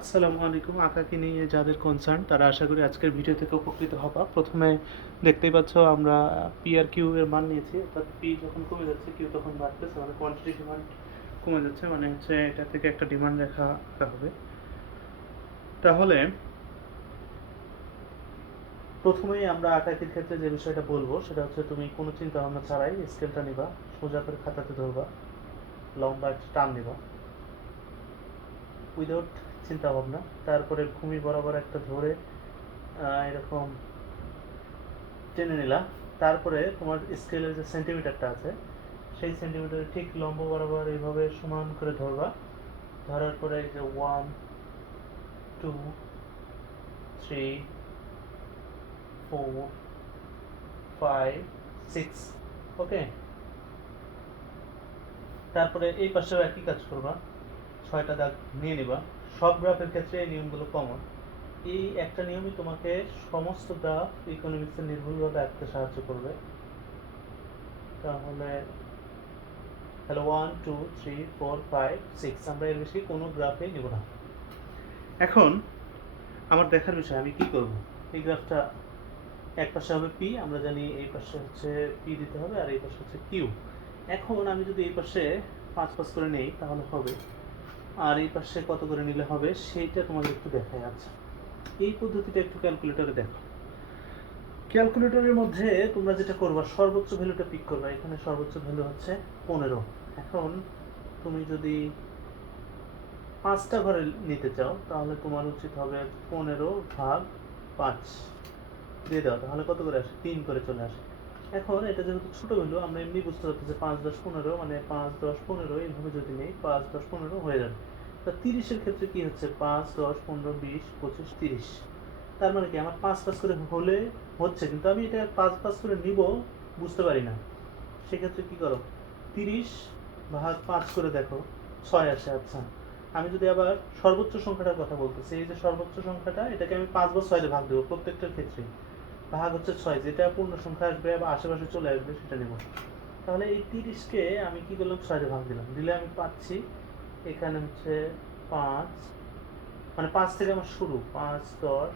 আসসালামু আলাইকুম। আঁকাকে নিয়ে যাদের কনসার্ন তারা আশা করি আজকের ভিডিও থেকে উপকৃত হবা। প্রথমে দেখতেই পাচ্ছ আমরা পি আর কিউ এর মান নিয়েছি, অর্থাৎ পি যখন কমে যাচ্ছে কিউ তখন বাড়তেছে, মানে কোয়ান্টিটি ডিমান্ড কমে যাচ্ছে, মানে হচ্ছে এটা থেকে একটা ডিমান্ড রেখা আঁকা হবে। তাহলে প্রথমেই আমরা আঁকাকির ক্ষেত্রে যে বিষয়টা বলবো সেটা হচ্ছে তুমি কোনো চিন্তা ভাবনা ছাড়াই স্কেলটা নিবা, সোজা করে খাতাতে ধরবা, লম্বা একটা টান দিবা উইদাউট চিন্তা ভাবনা। তারপরে ভূমি বরাবর একটা ধরে এরকম টেনে নিলা। তারপরে তোমার স্কেলের যে সেন্টিমিটারটা আছে সেই সেন্টিমিটারে ঠিক লম্ব বরাবর এইভাবে সমান করে ধরবা। ধরার পরে এই যে 1 2 3 4 5 6, ওকে। তারপরে এই পাশেও একই কাজ করবা, 6টা দাগ নিয়ে নিবা। সব গ্রাফের ক্ষেত্রে এই নিয়মগুলো কমন। এই একটা নিয়মই তোমাকে সমস্ত গ্রাফ ইকোনমিক্সের নির্ভুলভাবে আঁকতে সাহায্য করবে। তাহলে 1 2 3 4 5 6, আমরা এর বেশি কোনো গ্রাফেই নেব না। এখন আমার দেখার বিষয় আমি কি করব। এই গ্রাফটা এক পাশে হবে পি, আমরা জানি এই পাশে হচ্ছে পি দিতে হবে আর এই পাশে হচ্ছে কিউ। এখন আমি যদি এই পাশে 5 করে নেই তাহলে হবে, আর এই পাশে কত করে নিলে হবে সেইটা তোমাদের একটু দেখায়। আচ্ছা, এই পদ্ধতিটা একটু ক্যালকুলেটরে দেখো। ক্যালকুলেটরের মধ্যে তোমরা যেটা করবা, সর্বোচ্চ ভ্যালুটা পিক করবা। এখানে সর্বোচ্চ ভ্যালু হচ্ছে 15। এখন তুমি যদি 5টা ঘরে নিতে চাও তাহলে তোমার উচিত হবে 15/5 দিয়ে দাও, তাহলে কত করে আসে? 3 করে চলে আসে। এখন এটা যেহেতু ছোট ভ্যালু আমরা এমনি বুঝতে পারছি যে 5 10 15, মানে 5 10 15 এইভাবে যদি নেই 5 10 15 হয়ে যাবে। তা 30-এর ক্ষেত্রে কি হচ্ছে? 5 10 15 20 25 30। তার মানে কি আমার 5 করে হলে হচ্ছে, কিন্তু আমি এটা 5 করে নিব বুঝতে পারি না। সেক্ষেত্রে কি করো, 30/5 করে দেখো, 6 আসে। আচ্ছা, আমি যদি আবার সর্বোচ্চ সংখ্যাটার কথা বলতেছি, এই যে সর্বোচ্চ সংখ্যাটা, এটাকে আমি 5 বা 6 দিয়ে ভাগ দেবো প্রত্যেকটার ক্ষেত্রে। ভাগ হচ্ছে 6, যেটা পূর্ণ সংখ্যা আসবে বা আশেপাশে চলে আসবে সেটা নেব। তাহলে এই 30কে আমি কি করলাম, 6 দিয়ে ভাগ দিলাম, দিলে আমি পাচ্ছি এখানে হচ্ছে 5, মানে 5 থেকে আমার শুরু, 5 10,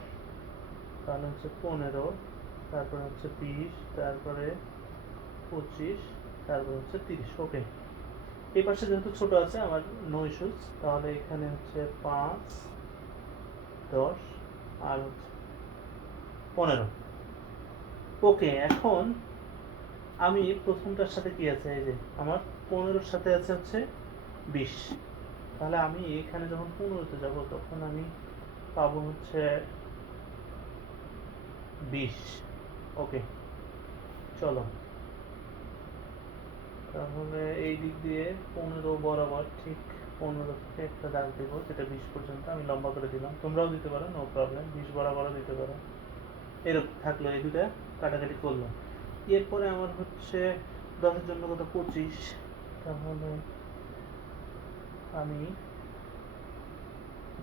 তাহলে হচ্ছে 15, তারপরে হচ্ছে 20, তারপরে 25, তারপরে হচ্ছে 30, ওকে। এই পাশে যেহেতু ছোট আছে আমার নো ইস্যুস, তাহলে এখানে হচ্ছে 5 10 আর হচ্ছে 15, ওকে। এখন আমি প্রথমটার সাথে কি আছে, এই যে আমার 15-র সাথে আছে হচ্ছে 20। তাহলে আমি এখানে যখন 15-তে যাব তখন আমি পাবো হচ্ছে 20, ওকে। চলো, তাহলে এই দিক দিয়ে 15 বরাবর ঠিক 15 থেকে একটা দাগ দেবো, যেটা 20 পর্যন্ত আমি লম্বা করে দিলাম। তোমরাও দিতে পারো, নো প্রবলেম, 20 বরাবরও দিতে পারো। এরকম থাকলো, এই দুটা কাটাকাটি করলাম। এরপরে আমার হচ্ছে 10-এর জন্য কত, 25। তাহলে আমি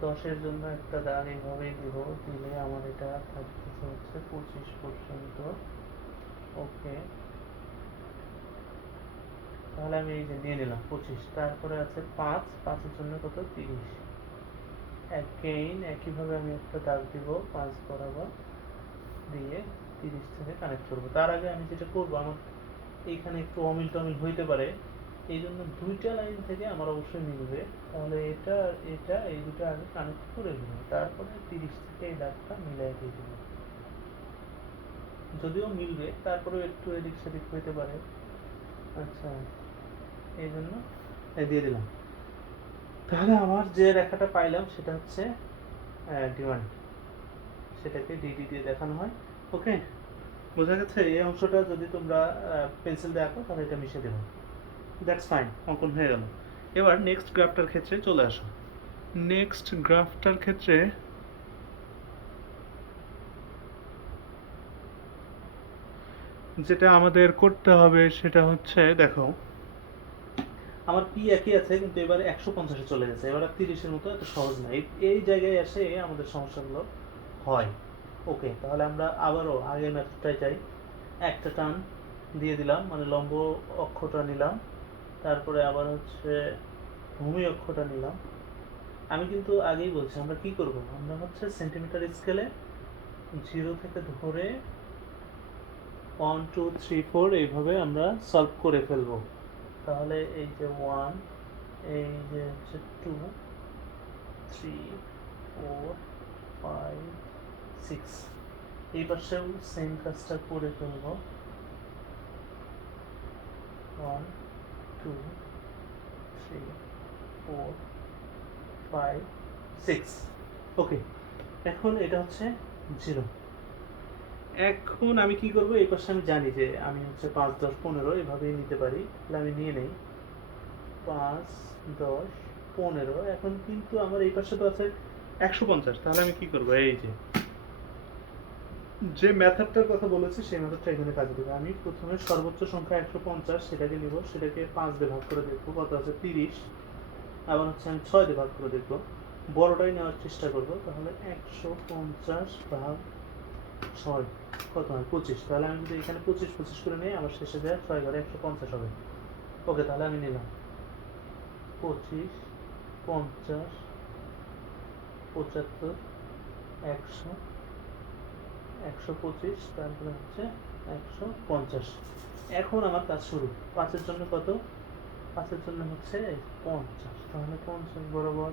10-এর জন্য একটা দাগ এইভাবেই দিব, দিলে আমার এটা থাকতেছে হচ্ছে 25 পর্যন্ত, ওকে। তাহলে আমি এই যে নিয়ে নিলাম 25। তারপরে আছে 5, 5-এর জন্য কত, 30। অ্যাগেইন একইভাবে আমি একটা দাগ দিব 5 বরাবর, দিয়ে 30 থেকে কানেক্ট করবো। তার আগে আমি যেটা করবো, আমার এইখানে একটু অমিল টমিল হইতে পারে, এই জন্য দুইটা লাইন থেকে আমার অবশ্যই মিলবে। তাহলে এটা আর এটা, এই দুটো আগে কানেক্ট করে দেবো, তারপরে 30 থেকে এই দাগটা মিলাই দিয়ে দেবো। যদিও মিলবে, তারপরেও একটু এদিক সেদিক হইতে পারে। আচ্ছা, এই জন্য দিয়ে দিলাম। তাহলে আমার যে রেখাটা পাইলাম সেটা হচ্ছে ডিমান্ড, সেটাকে ডিডি দিয়ে দেখানো হয়, ওকে। বোঝা গেছে? এই অংশটা যদি তোমরা পেন্সিল দিয়ে আঁকো তাহলে এটা মিশে দেবো, দ্যাটস ফাইন, অঙ্কন হয়ে গেল। এবার নেক্সট গ্রাফটার ক্ষেত্রে চলে আসো। নেক্সট গ্রাফটার ক্ষেত্রে যেটা আমাদের করতে হবে সেটা হচ্ছে, দেখো আমার পি একই আছে কিন্তু এবার 150-এ চলে গেছে, এবার 30-এর মতো এত সহজ না। এই জায়গায় এসে আমাদের সমস্যাগুলো হয়, ওকে। তাহলে আমরা আবারও আগের ম্যাথডটাই চাই। একটা টান দিয়ে দিলাম, মানে লম্ব অক্ষটা নিলাম, তারপরে আবার হচ্ছে ভূমি অক্ষটা নিলাম, আমি কিন্তু আগেই বলছি আমরা কি করব, আমরা হচ্ছে সেন্টিমিটার স্কেলে 0 থেকে ধরে 1 2 3 4 এইভাবে আমরা সলভ করে ফেলবো। তাহলে এই যে 1, এই যে হচ্ছে 2 3 4 5 6, এই পাশেও সেম কাজটা করে ফেলবো। 1 2 3 4 5 6। ওকে, এখন এটা হচ্ছে 0। এখন আমি কি করব, এই পাশে আমি জানি যে আমি হচ্ছে 5 10 15 এভাবেই নিতে পারি, তাহলে আমি নিয়ে নেই 5 10 15। এখন কিন্তু আমার এই পাশে তো আছে 150, তাহলে আমি কি করব, এই যে মেথডটার কথা বলেছি সেই মেথডটা এখানে কাজে দেবে। আমি প্রথমে সর্বোচ্চ সংখ্যা 150 সেটাকে নিব, সেটাকে 5 দিয়ে ভাগ করে দেখবো কত আছে 30। আবার হচ্ছে আমি 6 দিয়ে ভাগ করে দেখবো, বড়টাই নেওয়ার চেষ্টা করব। তাহলে 150 ভাগ 6 কত হয় 25। তাহলে আমি যদি এখানে 25 25 করে নিই, আমার শেষে যায় 6 ঘরে 150 হবে। ওকে, তাহলে আমি নিলাম 25 50 75 100 125, তারপরে হচ্ছে 150। এখন আমার কাজ শুরু। 5-এর জন্য কত, 5-এর জন্য হচ্ছে 50। তাহলে 50 বরাবর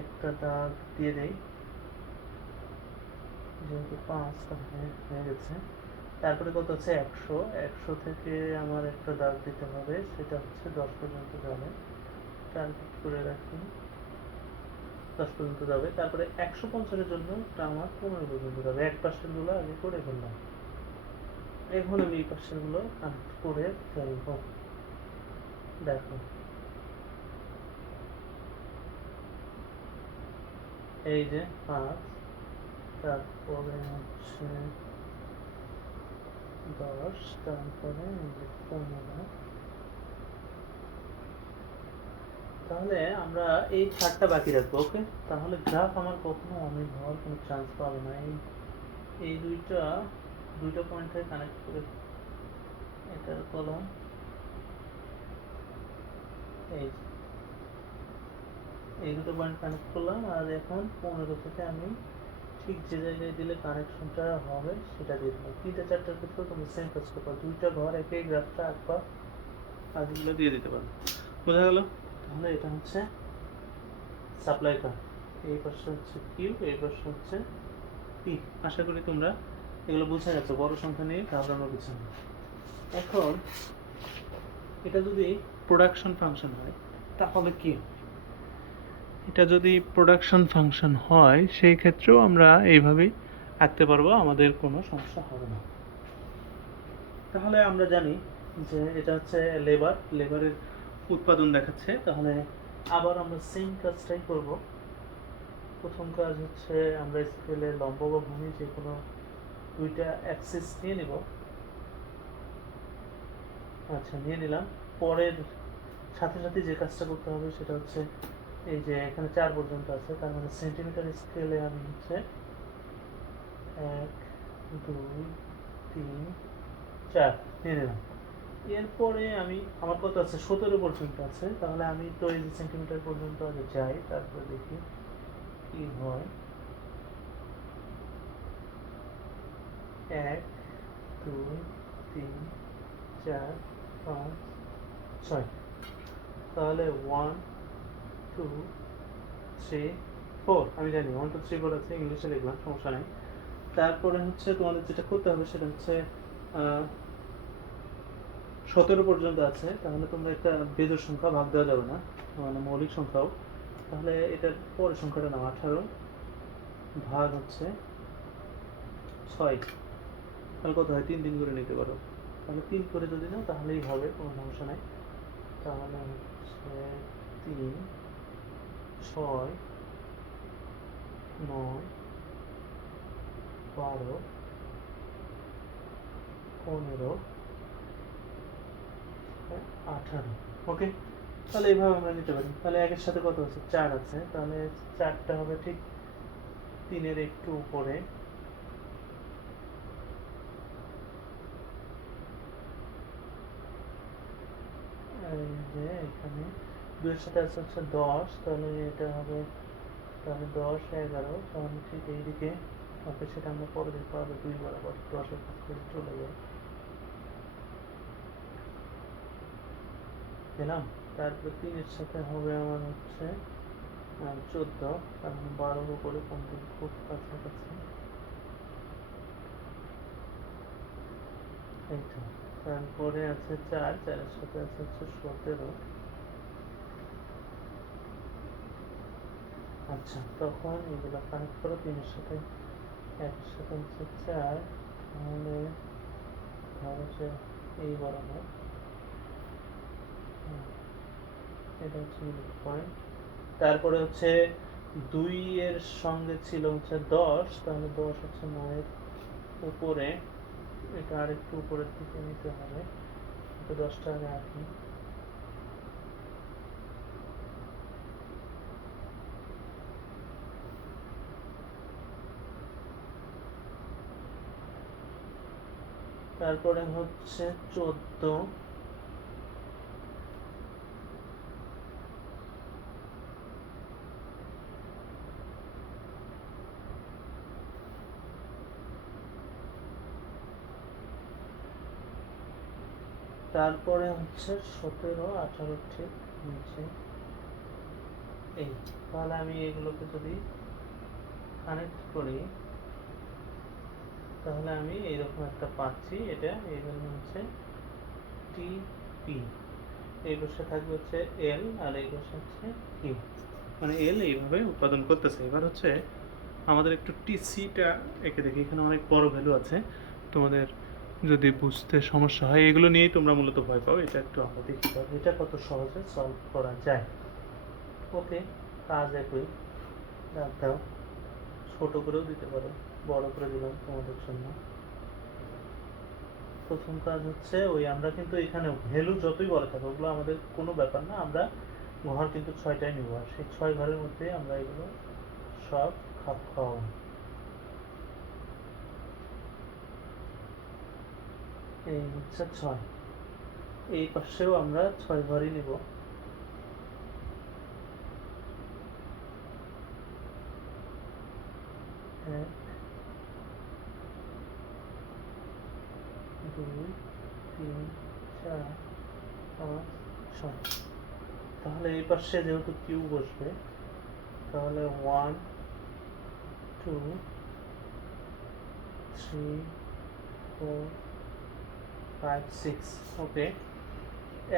একটা দাগ দিয়ে দেই, যেহেতু 5 হয়ে গেছে। তারপরে কত হচ্ছে 100, 100 থেকে আমার একটা দাগ দিতে হবে, সেটা হচ্ছে 10 পর্যন্ত যাবে। টার্গেট করে রাখি 10 পর্যন্ত যাবে। তারপরে 150-এর জন্য আমার 15 পর্যন্ত যাবে। এক পাশের গুলো আগে করে ফেললাম, এখন আমি এই পাশের গুলো কানেক্ট করে ফেলবো। দেখো এই যে 5, তারপরে হচ্ছে 10, তারপরে এই যে 15। তাহলে আমরা এই 4টা বাকি রাখবো। ওকে, তাহলে গ্রাফ আমার কখনো অমিল হওয়ার কোনো চান্স পাবে না। এই দুইটা দুইটা পয়েন্টে কানেক্ট করে এটার কলম, এই এই দুটো পয়েন্ট কানেক্ট করলাম। আর এখন 15 থেকে আমি ঠিক যে জায়গায় দিলে কানেকশনটা হবে সেটা দিয়ে দিলাম। 3টে 4টার ক্ষেত্রেও তুমি সেম কাজ করবা, দুইটা ঘর একই গ্রাফটা আঁকবা, কাজগুলো দিয়ে দিতে পারো। বোঝা গেল? তাহলে এটা হচ্ছে সাপ্লাই কার্ভ, এই পাশে হচ্ছে কিউ, এই পাশে হচ্ছে পি। আশা করি তোমরা এগুলো বুঝে গেছো, বড় সংখ্যা নিয়ে ঘাবড়ানোর কিছু নেই। এখন এটা যদি প্রোডাকশন ফাংশন হয় তাহলে কি হবে? এটা যদি প্রোডাকশন ফাংশন হয় সেই ক্ষেত্রেও আমরা এইভাবেই আঁকতে পারবো, আমাদের কোনো সমস্যা হবে না। তাহলে আমরা জানি যে এটা হচ্ছে লেবারের উৎপাদন দেখাচ্ছে। তাহলে আবার আমরা সেম কাজটাই করব। প্রথম কাজ হচ্ছে আমরা স্কেলের লম্ব বা ভূমি যে কোনো দুইটা অ্যাক্সিস নিয়ে নিব। আচ্ছা, নিয়ে নিলাম। পরের সাথে সাথে যে কাজটা করতে হবে সেটা হচ্ছে এই যে এখানে 4 পর্যন্ত আছে, তার মানে সেন্টিমিটার স্কেলে আমি হচ্ছে 1 2 3 4 নিয়ে নিলাম। এরপরে আমার কত আছে 17 পর্যন্ত আছে, তাহলে আমি তো এই যে সেন্টিমিটার পর্যন্ত আগে যাই, তারপরে দেখি কি হয়। 1 2 3 4 5 6, তাহলে 1 2 3 4। আমি জানি 1 2 3 4 আছে, ইংলিশে লিখলাম, সমস্যা নেই। তারপরে হচ্ছে তোমাদের যেটা করতে হবে সেটা হচ্ছে 17 পর্যন্ত আছে, তাহলে তোমরা একটা বেজোড় সংখ্যা, ভাগ দেওয়া যাবে না, মানে মৌলিক সংখ্যাও। তাহলে এটার পরের সংখ্যাটা নাও 18 ভাগ হচ্ছে 6, তাহলে কত হয় 3 করে নিতে পারো। তাহলে 3 করে যদি নাও তাহলেই হবে, কোনো সমস্যা নাই। তাহলে হচ্ছে 3 6 9 12 15 18। ওকে, তাহলে এইভাবে আমরা নিতে পারি। তাহলে একের সাথে কত আছে 4 আছে, তাহলে 4টা হবে ঠিক 3-এর একটু উপরে। এই যে এখানে 2 এর সাথে আছে হচ্ছে 10, তাহলে এটা হবে তাহলে 10 11, তাহলে ঠিক এইদিকে ওকে সেটা আমরা পরে দেখতে হবে 2 বরাবর 10-এর কাছে চলে যায় দিলাম। তারপরে 3-এর সাথে হবে আমার হচ্ছে 14, কারণ 12-র উপরে কোন দিক খুব কাছাকাছি এই তো। তারপরে আছে 4-এর সাথে আছে হচ্ছে 17। আচ্ছা, তখন এগুলো কানেক্ট করো 3-এর সাথে 1-এর সাথে হচ্ছে 4, তাহলে ধরো যে এই বরাবর এটা হচ্ছে মিড পয়েন্ট। তারপরে হচ্ছে 2-এর সঙ্গে ছিল হচ্ছে 10, তাহলে 10 হচ্ছে 9-এর উপরে, এটা আরেকটু উপরের দিকে নিতে হবে, তো 10টা আগে আঁকি। তারপরে হচ্ছে 14, তারপরে হচ্ছে 17, 18 ঠিক নিচে এই। তাহলে আমি এগুলোকে যদি কানেক্ট করি তাহলে আমি এইরকম একটা পাচ্ছি, এটা এই জন্য হচ্ছে টিপি। এই পাশে থাকবে হচ্ছে এল আর এই পাশে হচ্ছে কিউ, মানে এল এইভাবে উৎপাদন করতেছে। এবার হচ্ছে আমাদের একটু টিসিটা এঁকে দেখি, এখানে অনেক বড় ভ্যালু আছে, তোমাদের যদি বুঝতে সমস্যা হয় এগুলো নিয়েই তোমরা মূলত ভয় পাও। এটা একটু আমরা দেখতে পাবো এটা কত সহজে সলভ করা যায়। ওকে, কাজ একই, ডাক দাও, ছোট করেও দিতে পারো, বড় করে দিলাম তোমাদের জন্য। প্রথম কাজ হচ্ছে ওই আমরা কিন্তু এখানে ভ্যালু যতই বড় থাকে ওগুলো আমাদের কোনো ব্যাপার না, আমরা ঘর কিন্তু 6টাই নিব, আর সেই 6 ঘরের মধ্যে আমরা এগুলো সব খাপ খাওয়াবো। এই হচ্ছে 6, এই পাশেও আমরা 6 ঘরই নিব। 1 2 3 4 5 6। তাহলে এই পাশে যেহেতু কিউ বসবে তাহলে 1 2 3 4 5 6। ওকে,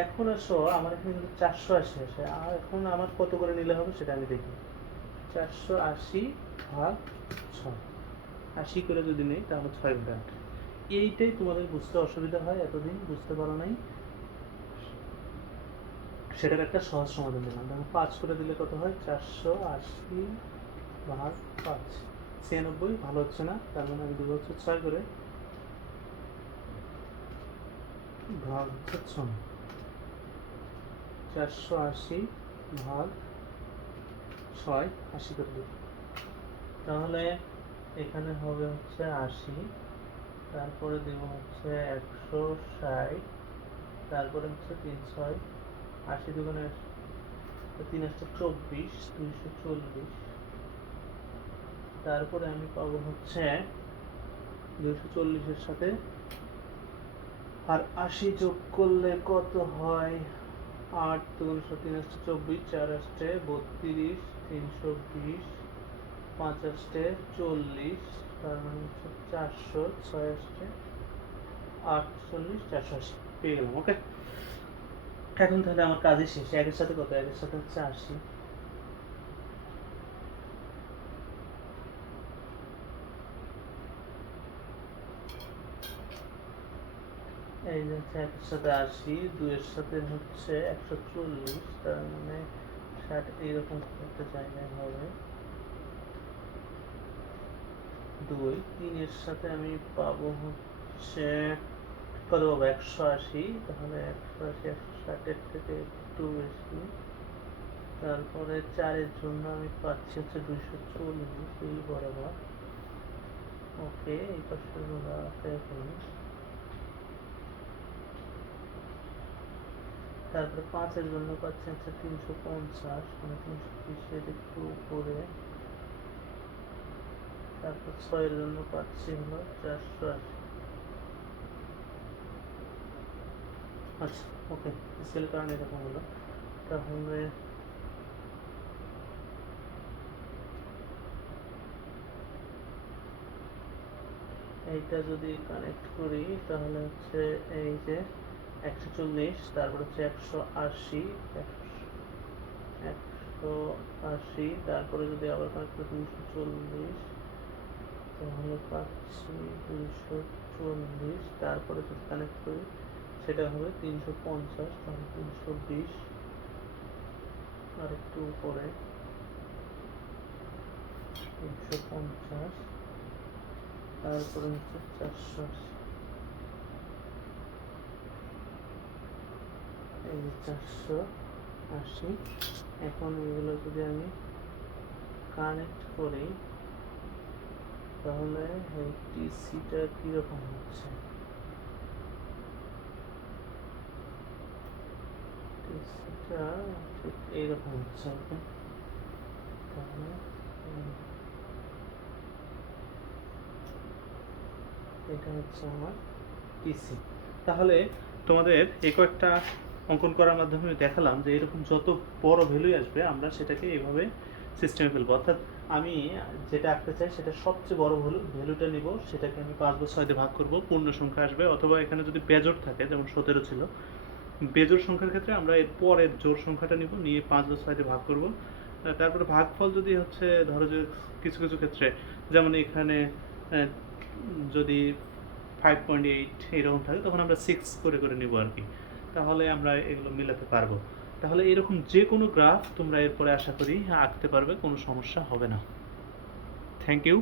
এখন আসো আমার এখানে কিন্তু 480 আসে, আর এখন আমার কত করে নিলে হবে সেটা আমি দেখি। 480 ভাগ 6, 80 করে যদি নেই তাহলে 6 ঘন্টা। এইটাই তোমাদের বুঝতে অসুবিধা হয়, এতদিন বুঝতে পারো নাই, সেটার একটা সহজ সমাধান দিলাম। দেখো 5 করে দিলে কত হয়, 480 ভাগ 5, 96। ভালো হচ্ছে না, তার মানে আমি দেবো হচ্ছে 6 করে ভাগ হচ্ছে 6, 480 ভাগ 6, 80 করে দেবো। তাহলে এখানে হবে হচ্ছে 80, তারপরে দেবো হচ্ছে 160, তারপরে হচ্ছে 3 6, 80 দুগুণে 3 8 24, 240। তারপরে আমি পাবো হচ্ছে 240-এর সাথে আর 80 যোগ করলে কত হয়, 8 2 3 8 24, 4 8 32, 320, 5 8 40, তার মানে হচ্ছে 400, 6 8 48, 480 পেয়ে গেলাম। ওকে, এখন তাহলে আমার কাজই শেষ। একের সাথে কত, একের সাথে হচ্ছে 80, এই যে হচ্ছে একের সাথে 80, 2-এর সাথে হচ্ছে 140, তার মানে 60, এইরকম একটা জায়গায় হবে 2। 3-এর সাথে আমি পাবো হচ্ছে কত পাবো, 180, তাহলে 180 160-এর থেকে একটু বেশি। তারপরে 4-এর জন্য আমি পাচ্ছি হচ্ছে 240 এই বরাবর। ওকে, এই পাশে করি তারপরে 5-এর জন্য পাচ্ছি হচ্ছে 350, মানে 320-এর একটু উপরে। তারপর 6-এর জন্য পাচ্ছি হলো 480। আচ্ছা, ওকে, স্কেল কারণ এরকম হলো। তাহলে এইটা যদি কানেক্ট করি তাহলে হচ্ছে এই যে 140, তারপর হচ্ছে 180, 180, তারপরে যদি আবার কানেক্ট করি 240, তাহলে পাচ্ছি 240, তারপরে যদি কানেক্ট করি সেটা হবে 350, তাহলে 320, আর একটু উপরে 350, তারপরে হচ্ছে 480, এই যে 480। এখন এগুলো যদি আমি কানেক্ট করি তাহলে এই টিসিটা কীরকম হচ্ছে, টিসিটা ঠিক এইরকম হচ্ছে। ওকে, তাহলে এটা হচ্ছে আমার টিসি। তাহলে তোমাদের এই কয়েকটা অঙ্কন করার মাধ্যমে আমি দেখালাম যে এরকম যত বড় ভ্যালুই আসবে আমরা সেটাকে এইভাবে সিস্টেমে ফেলবো। অর্থাৎ আমি যেটা আঁকতে চাই সেটা সবচেয়ে বড় ভ্যালুটা নিব, সেটাকে আমি 5/6 দিয়ে ভাগ করব, পূর্ণ সংখ্যা আসবে। অথবা এখানে যদি বেজোড় থাকে, যেমন 17 ছিল, বেজোড় সংখ্যার ক্ষেত্রে আমরা এর পরের জোড় সংখ্যাটা নিব, নিয়ে 5/6 দিয়ে ভাগ করব। তারপরে ভাগফল যদি হচ্ছে ধরো যে কিছু কিছু ক্ষেত্রে, যেমন এখানে যদি 5.8 এরকম থাকে, তখন আমরা 6 করে করে নিব আর কি। তাহলে আমরা এগুলো মিলাতে পারবো। তাহলে এরকম যে কোনো গ্রাফ তোমরা এরপরে আশা করি আঁকতে পারবে, কোনো সমস্যা হবে না। Thank you.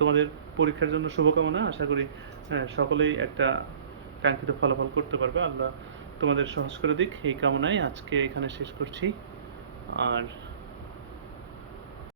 তোমাদের পরীক্ষার জন্য শুভকামনা। আশা করি সকলেই একটা কাঙ্ক্ষিত ফলাফল করতে পারবে। আল্লাহ তোমাদের সহজ করে দিক, এই কামনায় আজকে এখানে শেষ করছি। আর